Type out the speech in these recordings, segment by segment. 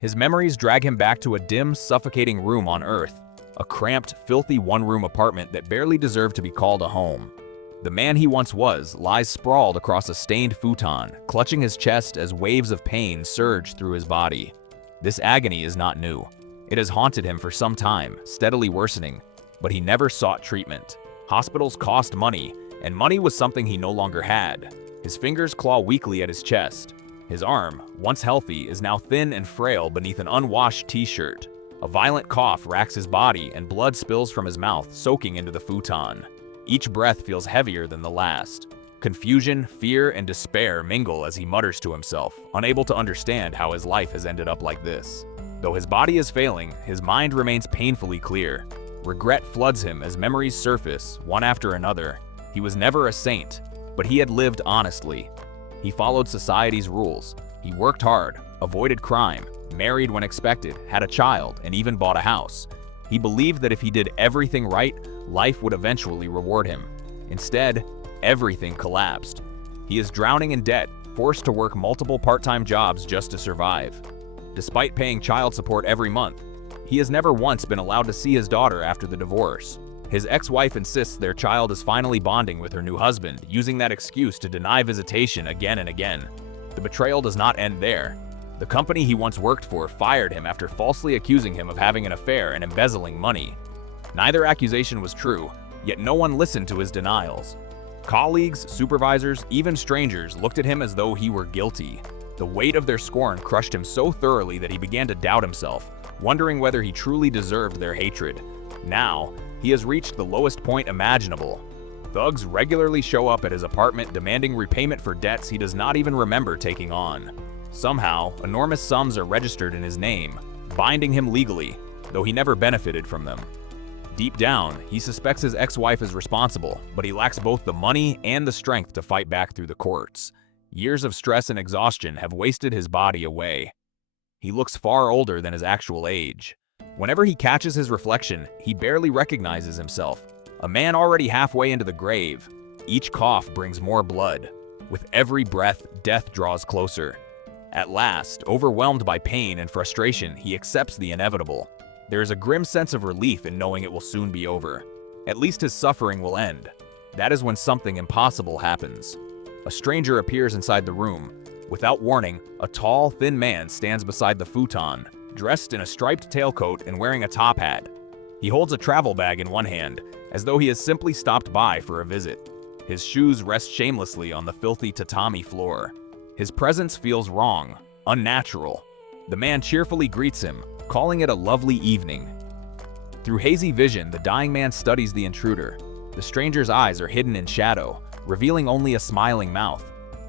His memories drag him back to a dim, suffocating room on Earth, a cramped, filthy one-room apartment that barely deserved to be called a home. The man he once was lies sprawled across a stained futon, clutching his chest as waves of pain surge through his body. This agony is not new. It has haunted him for some time, steadily worsening, but he never sought treatment. Hospitals cost money, and money was something he no longer had. His fingers claw weakly at his chest. His arm, once healthy, is now thin and frail beneath an unwashed t-shirt. A violent cough racks his body and blood spills from his mouth, soaking into the futon. Each breath feels heavier than the last. Confusion, fear, and despair mingle as he mutters to himself, unable to understand how his life has ended up like this. Though his body is failing, his mind remains painfully clear. Regret floods him as memories surface, one after another. He was never a saint, but he had lived honestly. He followed society's rules. He worked hard, avoided crime, married when expected, had a child, and even bought a house. He believed that if he did everything right, life would eventually reward him. Instead, everything collapsed. He is drowning in debt, forced to work multiple part-time jobs just to survive. Despite paying child support every month, he has never once been allowed to see his daughter after the divorce. His ex-wife insists their child is finally bonding with her new husband, using that excuse to deny visitation again and again. The betrayal does not end there. The company he once worked for fired him after falsely accusing him of having an affair and embezzling money. Neither accusation was true, yet no one listened to his denials. Colleagues, supervisors, even strangers looked at him as though he were guilty. The weight of their scorn crushed him so thoroughly that he began to doubt himself, wondering whether he truly deserved their hatred. Now, he has reached the lowest point imaginable. Thugs regularly show up at his apartment demanding repayment for debts he does not even remember taking on. Somehow, enormous sums are registered in his name, binding him legally, though he never benefited from them. Deep down, he suspects his ex-wife is responsible, but he lacks both the money and the strength to fight back through the courts. Years of stress and exhaustion have wasted his body away. He looks far older than his actual age. Whenever he catches his reflection, he barely recognizes himself, a man already halfway into the grave. Each cough brings more blood. With every breath, death draws closer. At last, overwhelmed by pain and frustration, he accepts the inevitable. There is a grim sense of relief in knowing it will soon be over. At least his suffering will end. That is when something impossible happens. A stranger appears inside the room. Without warning, a tall, thin man stands beside the futon, dressed in a striped tailcoat and wearing a top hat. He holds a travel bag in one hand, as though he has simply stopped by for a visit. His shoes rest shamelessly on the filthy tatami floor. His presence feels wrong, unnatural. The man cheerfully greets him, calling it a lovely evening. Through hazy vision, the dying man studies the intruder. The stranger's eyes are hidden in shadow, revealing only a smiling mouth.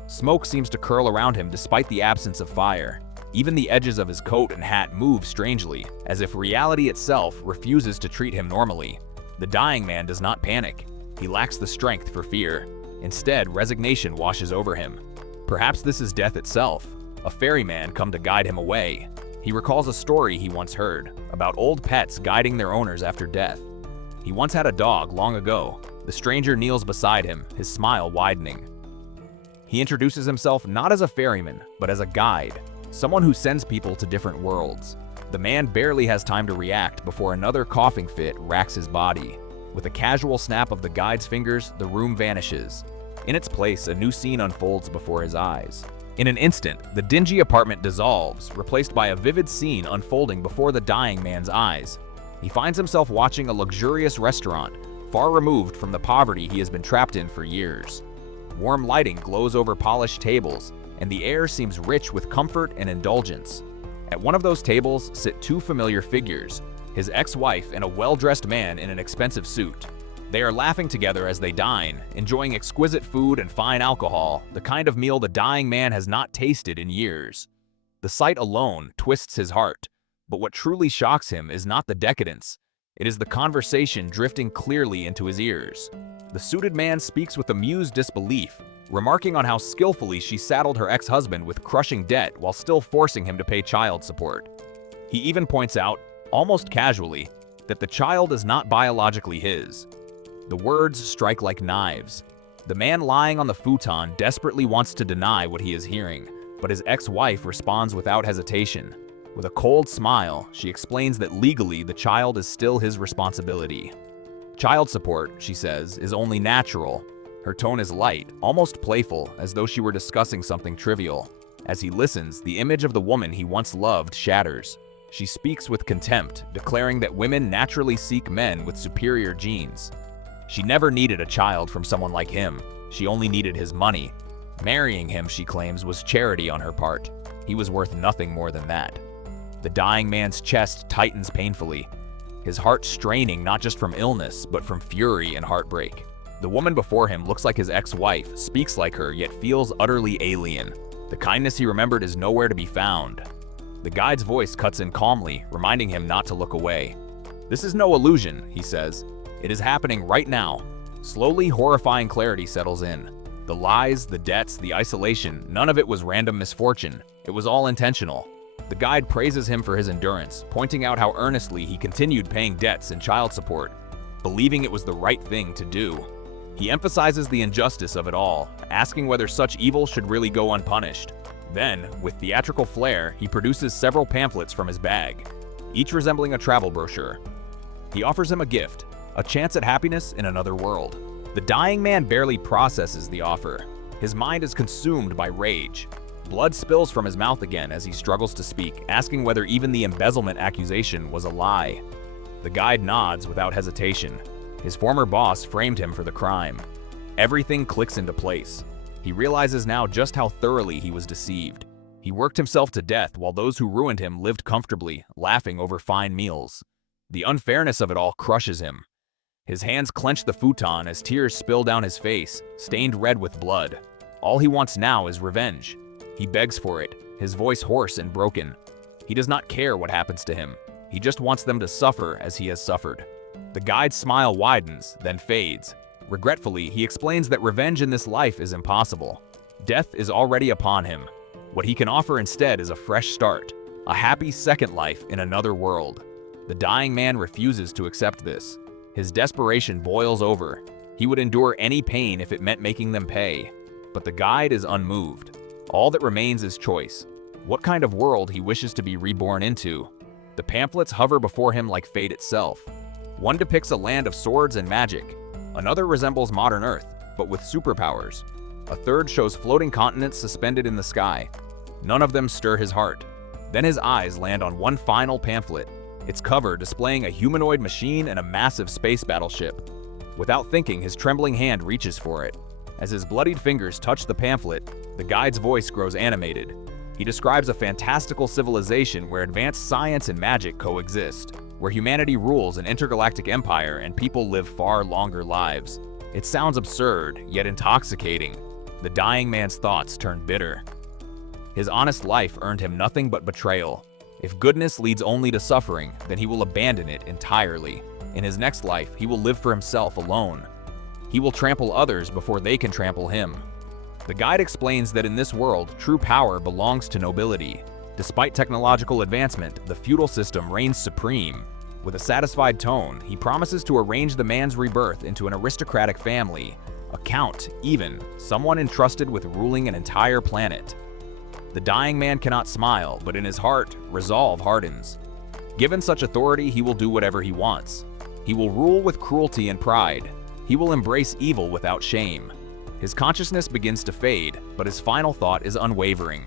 Smoke seems to curl around him despite the absence of fire. Even the edges of his coat and hat move strangely, as if reality itself refuses to treat him normally. The dying man does not panic. He lacks the strength for fear. Instead, resignation washes over him. Perhaps this is death itself, a ferryman come to guide him away. He recalls a story he once heard about old pets guiding their owners after death. He once had a dog long ago. The stranger kneels beside him, his smile widening. He introduces himself not as a ferryman, but as a guide, someone who sends people to different worlds. The man barely has time to react before another coughing fit racks his body. With a casual snap of the guide's fingers, the room vanishes. In its place, a new scene unfolds before his eyes. In an instant, the dingy apartment dissolves, replaced by a vivid scene unfolding before the dying man's eyes. He finds himself watching a luxurious restaurant, far removed from the poverty he has been trapped in for years. Warm lighting glows over polished tables, and the air seems rich with comfort and indulgence. At one of those tables sit two familiar figures, his ex-wife and a well-dressed man in an expensive suit. They are laughing together as they dine, enjoying exquisite food and fine alcohol, the kind of meal the dying man has not tasted in years. The sight alone twists his heart, but what truly shocks him is not the decadence. It is the conversation drifting clearly into his ears. The suited man speaks with amused disbelief, remarking on how skillfully she saddled her ex-husband with crushing debt while still forcing him to pay child support. He even points out, almost casually, that the child is not biologically his. The words strike like knives. The man lying on the futon desperately wants to deny what he is hearing, but his ex-wife responds without hesitation. With a cold smile, she explains that legally the child is still his responsibility. Child support, she says, is only natural. Her tone is light, almost playful, as though she were discussing something trivial. As he listens, the image of the woman he once loved shatters. She speaks with contempt, declaring that women naturally seek men with superior genes. She never needed a child from someone like him. She only needed his money. Marrying him, she claims, was charity on her part. He was worth nothing more than that. The dying man's chest tightens painfully, his heart straining not just from illness, but from fury and heartbreak. The woman before him looks like his ex-wife, speaks like her, yet feels utterly alien. The kindness he remembered is nowhere to be found. The guide's voice cuts in calmly, reminding him not to look away. "This is no illusion," he says. "It is happening right now." Slowly, horrifying clarity settles in. The lies, the debts, the isolation, none of it was random misfortune. It was all intentional. The guide praises him for his endurance, pointing out how earnestly he continued paying debts and child support, believing it was the right thing to do. He emphasizes the injustice of it all, asking whether such evil should really go unpunished. Then, with theatrical flair, he produces several pamphlets from his bag, each resembling a travel brochure. He offers him a gift, a chance at happiness in another world. The dying man barely processes the offer. His mind is consumed by rage. Blood spills from his mouth again as he struggles to speak, asking whether even the embezzlement accusation was a lie. The guide nods without hesitation. His former boss framed him for the crime. Everything clicks into place. He realizes now just how thoroughly he was deceived. He worked himself to death while those who ruined him lived comfortably, laughing over fine meals. The unfairness of it all crushes him. His hands clench the futon as tears spill down his face, stained red with blood. All he wants now is revenge. He begs for it, his voice hoarse and broken. He does not care what happens to him. He just wants them to suffer as he has suffered. The guide's smile widens, then fades. Regretfully, he explains that revenge in this life is impossible. Death is already upon him. What he can offer instead is a fresh start, a happy second life in another world. The dying man refuses to accept this. His desperation boils over. He would endure any pain if it meant making them pay. But the guide is unmoved. All that remains is choice. What kind of world he wishes to be reborn into. The pamphlets hover before him like fate itself. One depicts a land of swords and magic. Another resembles modern Earth, but with superpowers. A third shows floating continents suspended in the sky. None of them stir his heart. Then his eyes land on one final pamphlet, its cover displaying a humanoid machine and a massive space battleship. Without thinking, his trembling hand reaches for it. As his bloodied fingers touch the pamphlet, the guide's voice grows animated. He describes a fantastical civilization where advanced science and magic coexist, where humanity rules an intergalactic empire and people live far longer lives. It sounds absurd, yet intoxicating. The dying man's thoughts turn bitter. His honest life earned him nothing but betrayal. If goodness leads only to suffering, then he will abandon it entirely. In his next life, he will live for himself alone. He will trample others before they can trample him. The guide explains that in this world, true power belongs to nobility. Despite technological advancement, the feudal system reigns supreme. With a satisfied tone, he promises to arrange the man's rebirth into an aristocratic family, a count, even, someone entrusted with ruling an entire planet. The dying man cannot smile, but in his heart, resolve hardens. Given such authority, he will do whatever he wants. He will rule with cruelty and pride. He will embrace evil without shame. His consciousness begins to fade, but his final thought is unwavering.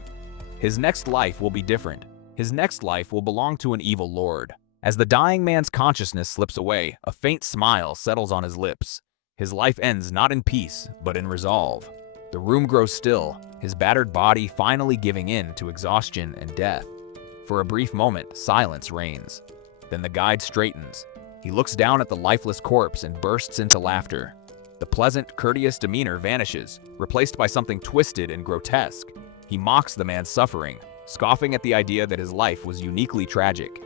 His next life will be different. His next life will belong to an evil lord. As the dying man's consciousness slips away, a faint smile settles on his lips. His life ends not in peace, but in resolve. The room grows still, his battered body finally giving in to exhaustion and death. For a brief moment, silence reigns. Then the guide straightens. He looks down at the lifeless corpse and bursts into laughter. The pleasant, courteous demeanor vanishes, replaced by something twisted and grotesque. He mocks the man's suffering, scoffing at the idea that his life was uniquely tragic.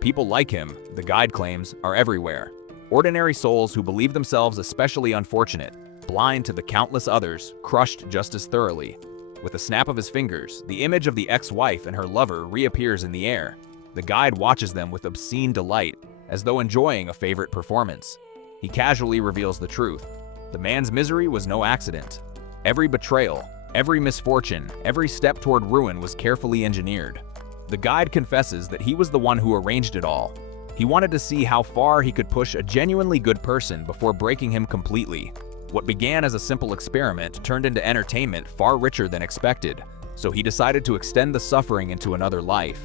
People like him, the guide claims, are everywhere. Ordinary souls who believe themselves especially unfortunate, blind to the countless others, crushed just as thoroughly. With a snap of his fingers, the image of the ex-wife and her lover reappears in the air. The guide watches them with obscene delight, as though enjoying a favorite performance. He casually reveals the truth. The man's misery was no accident. Every betrayal, every misfortune, every step toward ruin was carefully engineered. The guide confesses that he was the one who arranged it all. He wanted to see how far he could push a genuinely good person before breaking him completely. What began as a simple experiment turned into entertainment far richer than expected, so he decided to extend the suffering into another life.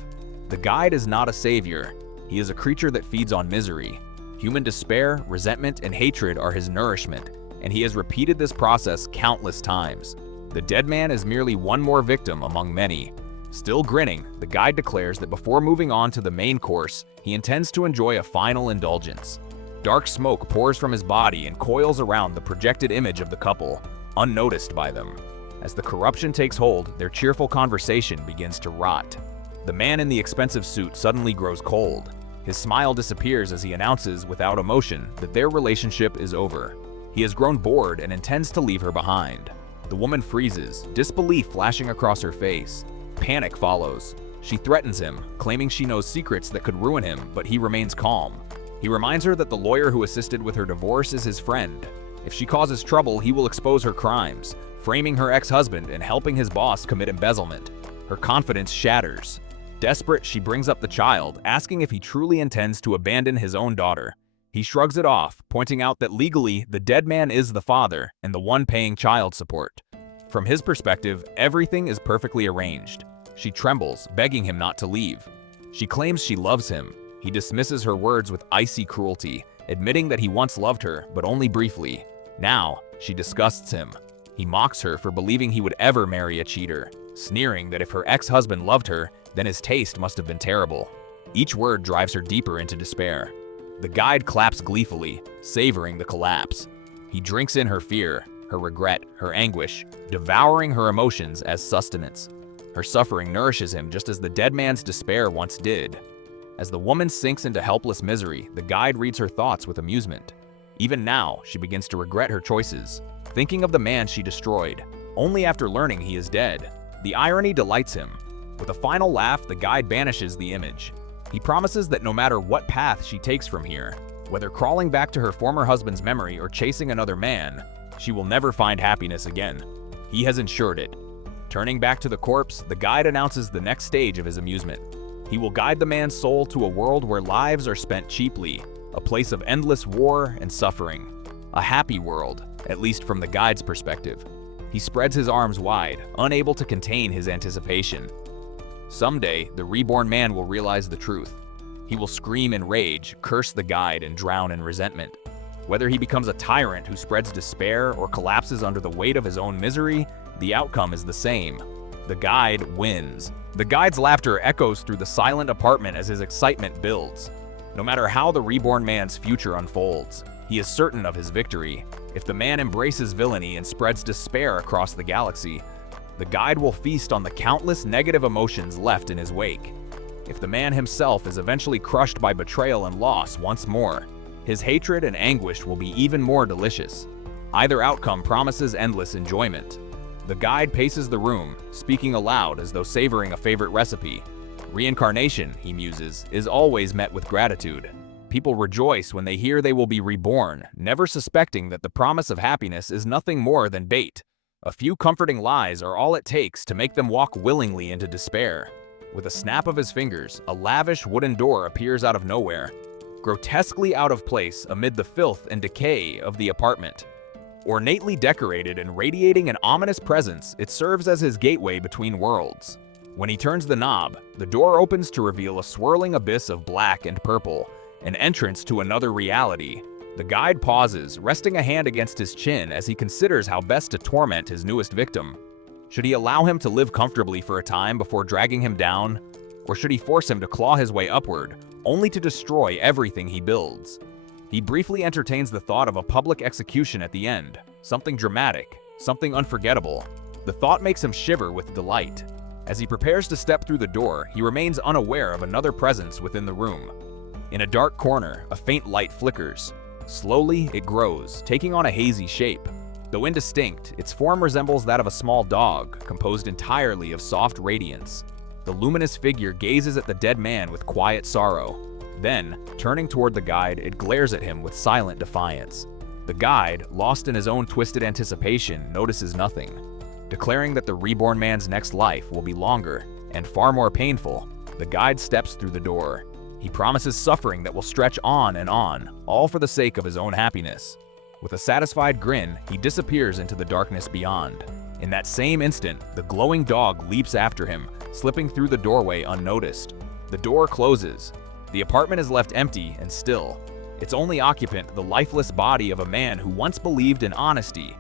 The guide is not a savior. He is a creature that feeds on misery. Human despair, resentment, and hatred are his nourishment, and he has repeated this process countless times. The dead man is merely one more victim among many. Still grinning, the guide declares that before moving on to the main course, he intends to enjoy a final indulgence. Dark smoke pours from his body and coils around the projected image of the couple, unnoticed by them. As the corruption takes hold, their cheerful conversation begins to rot. The man in the expensive suit suddenly grows cold. His smile disappears as he announces, without emotion, that their relationship is over. He has grown bored and intends to leave her behind. The woman freezes, disbelief flashing across her face. Panic follows. She threatens him, claiming she knows secrets that could ruin him, but he remains calm. He reminds her that the lawyer who assisted with her divorce is his friend. If she causes trouble, he will expose her crimes, framing her ex-husband and helping his boss commit embezzlement. Her confidence shatters. Desperate, she brings up the child, asking if he truly intends to abandon his own daughter. He shrugs it off, pointing out that legally, the dead man is the father and the one paying child support. From his perspective, everything is perfectly arranged. She trembles, begging him not to leave. She claims she loves him. He dismisses her words with icy cruelty, admitting that he once loved her, but only briefly. Now, she disgusts him. He mocks her for believing he would ever marry a cheater, sneering that if her ex-husband loved her, then his taste must have been terrible. Each word drives her deeper into despair. The guide claps gleefully, savoring the collapse. He drinks in her fear, her regret, her anguish, devouring her emotions as sustenance. Her suffering nourishes him just as the dead man's despair once did. As the woman sinks into helpless misery, the guide reads her thoughts with amusement. Even now, she begins to regret her choices, thinking of the man she destroyed, only after learning he is dead. The irony delights him. With a final laugh, the guide banishes the image. He promises that no matter what path she takes from here, whether crawling back to her former husband's memory or chasing another man, she will never find happiness again. He has ensured it. Turning back to the corpse, the guide announces the next stage of his amusement. He will guide the man's soul to a world where lives are spent cheaply, a place of endless war and suffering. A happy world, at least from the guide's perspective. He spreads his arms wide, unable to contain his anticipation. Someday, the reborn man will realize the truth. He will scream in rage, curse the guide, and drown in resentment. Whether he becomes a tyrant who spreads despair or collapses under the weight of his own misery, the outcome is the same. The guide wins. The guide's laughter echoes through the silent apartment as his excitement builds. No matter how the reborn man's future unfolds, he is certain of his victory. If the man embraces villainy and spreads despair across the galaxy, the guide will feast on the countless negative emotions left in his wake. If the man himself is eventually crushed by betrayal and loss once more, his hatred and anguish will be even more delicious. Either outcome promises endless enjoyment. The guide paces the room, speaking aloud as though savoring a favorite recipe. Reincarnation, he muses, is always met with gratitude. People rejoice when they hear they will be reborn, never suspecting that the promise of happiness is nothing more than bait. A few comforting lies are all it takes to make them walk willingly into despair. With a snap of his fingers, a lavish wooden door appears out of nowhere, grotesquely out of place amid the filth and decay of the apartment. Ornately decorated and radiating an ominous presence, it serves as his gateway between worlds. When he turns the knob, the door opens to reveal a swirling abyss of black and purple, an entrance to another reality. The guide pauses, resting a hand against his chin as he considers how best to torment his newest victim. Should he allow him to live comfortably for a time before dragging him down? Or should he force him to claw his way upward, only to destroy everything he builds? He briefly entertains the thought of a public execution at the end, something dramatic, something unforgettable. The thought makes him shiver with delight. As he prepares to step through the door, he remains unaware of another presence within the room. In a dark corner, a faint light flickers. Slowly, it grows, taking on a hazy shape. Though indistinct, its form resembles that of a small dog, composed entirely of soft radiance. The luminous figure gazes at the dead man with quiet sorrow. Then, turning toward the guide, it glares at him with silent defiance. The guide, lost in his own twisted anticipation, notices nothing. Declaring that the reborn man's next life will be longer and far more painful, The guide steps through the door. He promises suffering that will stretch on and on, all for the sake of his own happiness. With a satisfied grin, he disappears into the darkness beyond. In that same instant, the glowing dog leaps after him, slipping through the doorway unnoticed. The door closes. The apartment is left empty and still. Its only occupant, the lifeless body of a man who once believed in honesty,